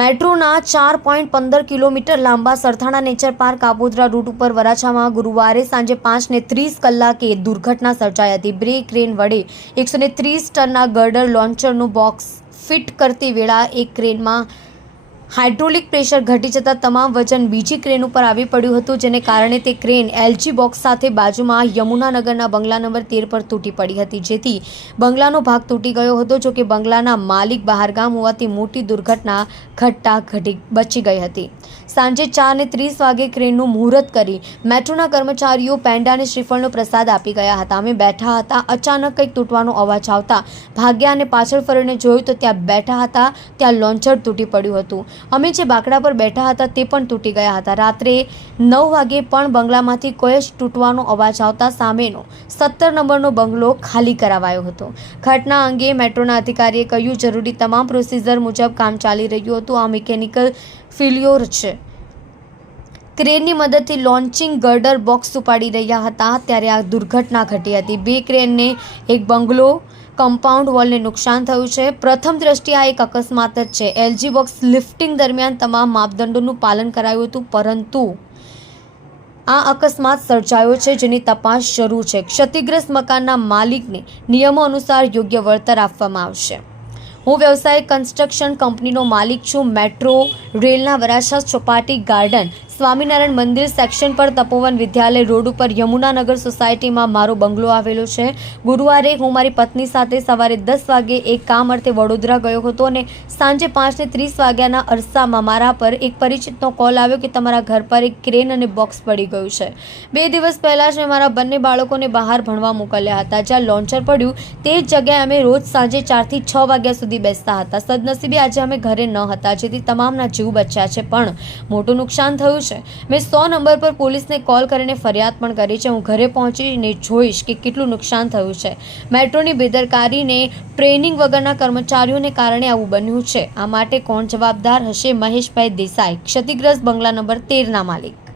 મેટ્રોના 4.15 kilometre લાંબા Sarthana nature park Kapodra route ઉપર વરાછામાં ગુરુવારે સાંજે 5:30 કલાકે દુર્ઘટના સર્જાઈ હતી। બ્રેક ક્રેન વડે 130 ટનના ગર્ડર લોન્ચરનું બોક્સ ફિટ કરતી વેળા એક ક્રેનમાં હાઇડ્રોલિક પ્રેશર ઘટી જતાં તમામ વજન બીજી ક્રેન ઉપર આવી પડ્યું હતું, જેને કારણે તે ક્રેન એલજી બોક્સ સાથે બાજુમાં યમુનાનગરના બંગલા નંબર 13 પર તૂટી પડી હતી, જેથી બંગલાનો ભાગ તૂટી ગયો હતો। જો કે બંગલાના માલિક બહારગામ હોવાથી મોટી દુર્ઘટના ઘટતા બચી ગઈ હતી। સાંજે 4:30 વાગે ક્રેનનું મુહૂર્ત કરી મેટ્રોના કર્મચારીઓ પેંડા અને શ્રીફળનો પ્રસાદ આપી ગયા હતા। અમે બેઠા હતા, અચાનક કંઈક તૂટવાનો અવાજ આવતા ભાગ્યા અને પાછળ ફરીને જોયું તો ત્યાં બેઠા હતા ત્યાં લોન્ચર તૂટી પડ્યું હતું। અમે જે બાકડા પર બેઠા હતા તે પણ તૂટી ગયા હતા। રાત્રે 9 વાગે પણ બંગલામાંથી કોઈ જ તૂટવાનો અવાજ આવતા સામેનો 17 નંબરનો બંગલો ખાલી કરાવાયો હતો। ઘટના અંગે મેટ્રોના અધિકારીએ કહ્યું, જરૂરી તમામ પ્રોસિજર મુજબ કામ ચાલી રહ્યું હતું। આ મિકેનિકલ ફેલ્યોર છે। ક્રેનની મદદથી લોન્ચિંગ ગર્ડર બોક્સ ઉપાડી રહ્યા હતા ત્યારે આ દુર્ઘટના ઘટી હતી। બે ક્રેનને એક બંગલો કમ્પાઉન્ડ વોલને નુકસાન થયું છે। પ્રથમ દ્રષ્ટિએ આ એક અકસ્માત જ છે। એલજી બોક્સ લિફ્ટિંગ દરમિયાન તમામ માપદંડોનું પાલન કરાયું હતું, પરંતુ આ અકસ્માત સર્જાયો છે, જેની તપાસ શરૂ છે। ક્ષતિગ્રસ્ત મકાનના માલિકને નિયમો અનુસાર યોગ્ય વળતર આપવામાં આવશે। હું વ્યવસાયિક કન્સ્ટ્રક્શન કંપનીનો માલિક છું। મેટ્રો રેલના વરાછા ચોપાટી ગાર્ડન સ્વામિનારાયણ મંદિર સેક્શન પર તપોવન વિદ્યાલય રોડ ઉપર યમુનાનગર સોસાયટીમાં મારો બંગલો આવેલો છે। ગુરુવારે હું મારી પત્ની સાથે સવારે 10 વાગે એક કામ અર્થે વડોદરા ગયો હતો અને સાંજે 5:30 વાગ્યાના અરસામાં મારા પર એક પરિચિતનો કોલ આવ્યો કે તમારા ઘર પર એક ક્રેન અને બોક્સ પડી ગયું છે। 2 દિવસ પહેલાં જ મેં મારા બંને બાળકોને બહાર ભણવા મોકલ્યા હતા। જ્યાં લોન્ચર પડ્યું તે જ જગ્યાએ અમે રોજ સાંજે 4 થી 6 વાગ્યા સુધી બેસતા હતા। સદનસીબે આજે અમે ઘરે ન હતા, જેથી તમામના જીવ બચ્યા છે, પણ મોટું નુકસાન થયું છે। મેં 100 નંબર પર પોલીસને કોલ કરીને ફરિયાદ પણ કરી છે। હું ઘરે પહોંચીને જોઈશ કે કેટલું નુકસાન થયું છે। મેટ્રોની બેદરકારીને ટ્રેનિંગ વગરના કર્મચારીઓને કારણે આવું બન્યું છે। આ માટે કોણ જવાબદાર હશે? મહેશભાઈ દેસાઈ, ક્ષતિગ્રસ્ત બંગલા નંબર 13 ના માલિક।